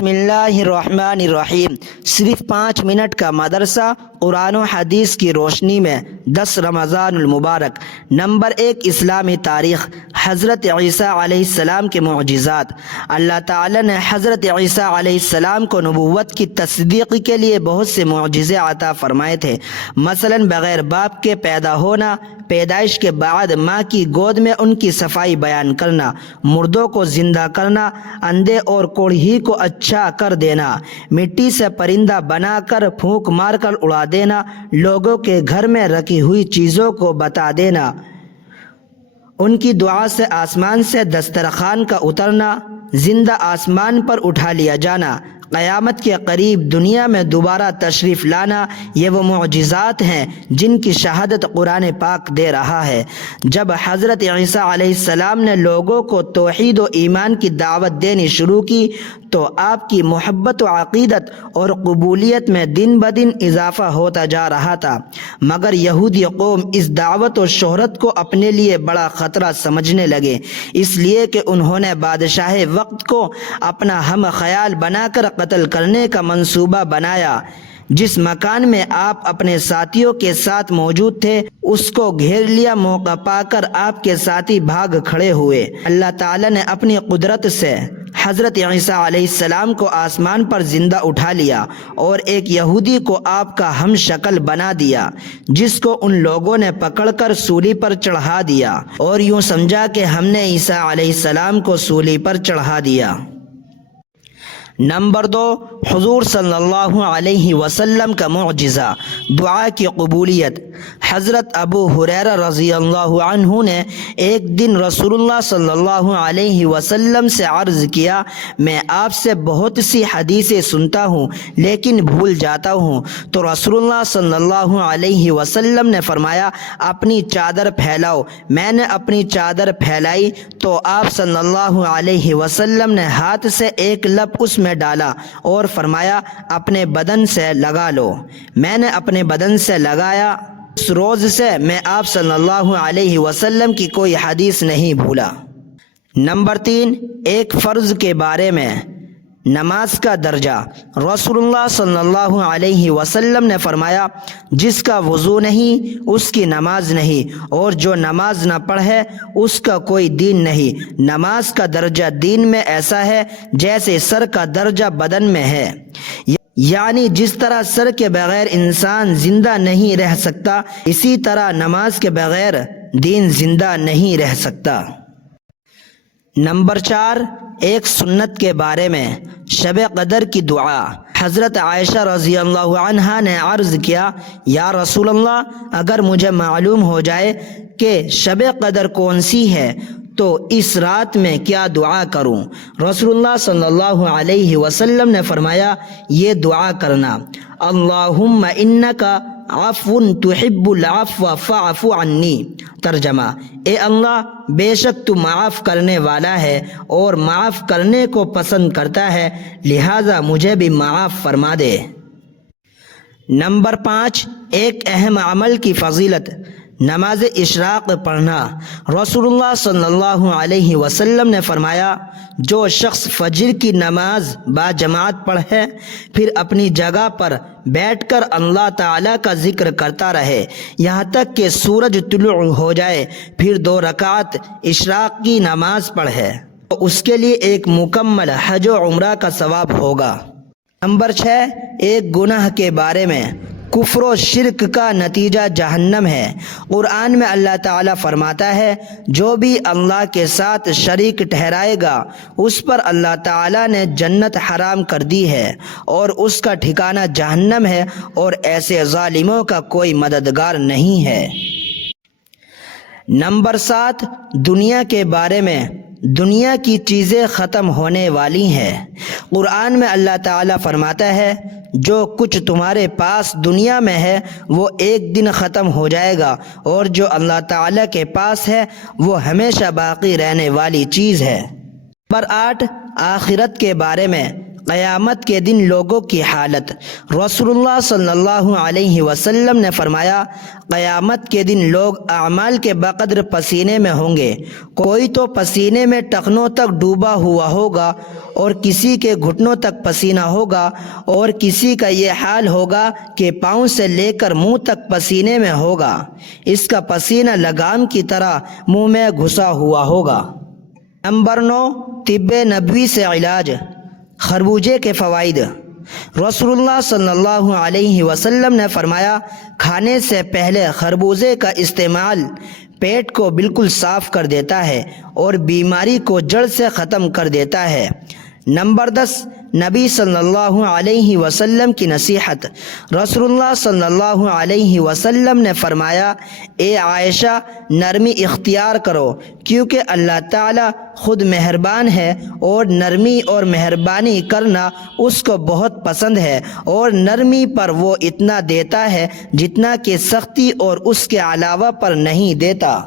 بسم اللہ الرحمن الرحیم۔ صرف 5 منٹ کا مدرسہ قرآن و حدیث کی روشنی میں 10 رمضان المبارک۔ نمبر 1، اسلامی تاریخ۔ حضرت عیسیٰ علیہ السلام کے معجزات۔ اللہ تعالی نے حضرت عیسیٰ علیہ السلام کو نبوت کی تصدیق کے لیے بہت سے معجزے عطا فرمائے تھے۔ مثلا بغیر باپ کے پیدا ہونا، پیدائش کے بعد ماں کی گود میں ان کی صفائی بیان کرنا، مردوں کو زندہ کرنا، اندھے اور کوڑھی کو اچھا کر دینا، مٹی سے پرندہ بنا کر پھونک مار کر اڑا دینا، لوگوں کے گھر میں رکھی ہوئی چیزوں کو بتا دینا، ان کی دعا سے آسمان سے دسترخوان کا اترنا، زندہ آسمان پر اٹھا لیا جانا، قیامت کے قریب دنیا میں دوبارہ تشریف لانا، یہ وہ معجزات ہیں جن کی شہادت قرآن پاک دے رہا ہے۔ جب حضرت عیسیٰ علیہ السلام نے لوگوں کو توحید و ایمان کی دعوت دینی شروع کی تو آپ کی محبت و عقیدت اور قبولیت میں دن بدن اضافہ ہوتا جا رہا تھا، مگر یہودی قوم اس دعوت و شہرت کو اپنے لیے بڑا خطرہ سمجھنے لگے، اس لیے کہ انہوں نے بادشاہ وقت کو اپنا ہم خیال بنا کر قتل کرنے کا منصوبہ بنایا۔ جس مکان میں آپ اپنے ساتھیوں کے ساتھ موجود تھے اس کو گھیر لیا، موقع پا کر آپ کے ساتھی بھاگ کھڑے ہوئے۔ اللہ تعالی نے اپنی قدرت سے حضرت عیسیٰ علیہ السلام کو آسمان پر زندہ اٹھا لیا اور ایک یہودی کو آپ کا ہم شکل بنا دیا، جس کو ان لوگوں نے پکڑ کر سولی پر چڑھا دیا اور یوں سمجھا کہ ہم نے عیسیٰ علیہ السلام کو سولی پر چڑھا دیا۔ نمبر 2، حضور صلی اللہ علیہ وسلم کا معجزہ، دعا کی قبولیت۔ حضرت ابو ہریرہ رضی اللہ عنہ نے ایک دن رسول اللہ صلی اللہ علیہ وسلم سے عرض کیا، میں آپ سے بہت سی حدیثیں سنتا ہوں لیکن بھول جاتا ہوں، تو رسول اللہ صلی اللہ علیہ وسلم نے فرمایا، اپنی چادر پھیلاؤ۔ میں نے اپنی چادر پھیلائی تو آپ صلی اللہ علیہ وسلم نے ہاتھ سے ایک لپ اس میں ڈالا اور فرمایا، اپنے بدن سے لگا لو۔ میں نے اپنے بدن سے لگایا، اس روز سے میں آپ صلی اللہ علیہ وسلم کی کوئی حدیث نہیں بھولا۔ نمبر 3، ایک فرض کے بارے میں، نماز کا درجہ۔ رسول اللہ صلی اللہ علیہ وسلم نے فرمایا، جس کا وضو نہیں اس کی نماز نہیں، اور جو نماز نہ پڑھے اس کا کوئی دین نہیں۔ نماز کا درجہ دین میں ایسا ہے جیسے سر کا درجہ بدن میں ہے، یعنی جس طرح سر کے بغیر انسان زندہ نہیں رہ سکتا، اسی طرح نماز کے بغیر دین زندہ نہیں رہ سکتا۔ نمبر 4، ایک سنت کے بارے میں، شب قدر کی دعا۔ حضرت عائشہ رضی اللہ عنہا نے عرض کیا، یا رسول اللہ، اگر مجھے معلوم ہو جائے کہ شب قدر کون سی ہے تو اس رات میں کیا دعا کروں؟ رسول اللہ صلی اللہ علیہ وسلم نے فرمایا، یہ دعا کرنا، اللہم انکا عفو تحب العفو فاعف عنی۔ ترجمہ، اے اللہ، بے شک تو معاف کرنے والا ہے اور معاف کرنے کو پسند کرتا ہے، لہذا مجھے بھی معاف فرما دے۔ نمبر 5، ایک اہم عمل کی فضیلت، نماز اشراق پڑھنا۔ رسول اللہ صلی اللہ علیہ وسلم نے فرمایا، جو شخص فجر کی نماز با جماعت پڑھے پھر اپنی جگہ پر بیٹھ کر اللہ تعالیٰ کا ذکر کرتا رہے یہاں تک کہ سورج طلوع ہو جائے، پھر 2 رکعت اشراق کی نماز پڑھے تو اس کے لیے ایک مکمل حج و عمرہ کا ثواب ہوگا۔ نمبر 6، ایک گناہ کے بارے میں، کفر و شرک کا نتیجہ جہنم ہے۔ قرآن میں اللہ تعالیٰ فرماتا ہے، جو بھی اللہ کے ساتھ شریک ٹھہرائے گا اس پر اللہ تعالیٰ نے جنت حرام کر دی ہے اور اس کا ٹھکانہ جہنم ہے، اور ایسے ظالموں کا کوئی مددگار نہیں ہے۔ نمبر 7، دنیا کے بارے میں، دنیا کی چیزیں ختم ہونے والی ہیں۔ قرآن میں اللہ تعالیٰ فرماتا ہے، جو کچھ تمہارے پاس دنیا میں ہے وہ ایک دن ختم ہو جائے گا، اور جو اللہ تعالیٰ کے پاس ہے وہ ہمیشہ باقی رہنے والی چیز ہے۔ نمبر 8، آخرت کے بارے میں، قیامت کے دن لوگوں کی حالت۔ رسول اللہ صلی اللہ علیہ وسلم نے فرمایا، قیامت کے دن لوگ اعمال کے بقدر پسینے میں ہوں گے، کوئی تو پسینے میں ٹخنوں تک ڈوبا ہوا ہوگا اور کسی کے گھٹنوں تک پسینہ ہوگا، اور کسی کا یہ حال ہوگا کہ پاؤں سے لے کر منہ تک پسینے میں ہوگا، اس کا پسینہ لگام کی طرح منہ میں گھسا ہوا ہوگا۔ نمبر 9، طب نبوی سے علاج۔ خربوزے کے فوائد۔ رسول اللہ صلی اللہ علیہ وسلم نے فرمایا، کھانے سے پہلے خربوزے کا استعمال پیٹ کو بالکل صاف کر دیتا ہے اور بیماری کو جڑ سے ختم کر دیتا ہے۔ نمبر 10، نبی صلی اللہ علیہ وسلم کی نصیحت۔ رسول اللہ صلی اللہ علیہ وسلم نے فرمایا، اے عائشہ، نرمی اختیار کرو، کیونکہ اللہ تعالی خود مہربان ہے اور نرمی اور مہربانی کرنا اس کو بہت پسند ہے، اور نرمی پر وہ اتنا دیتا ہے جتنا کہ سختی اور اس کے علاوہ پر نہیں دیتا۔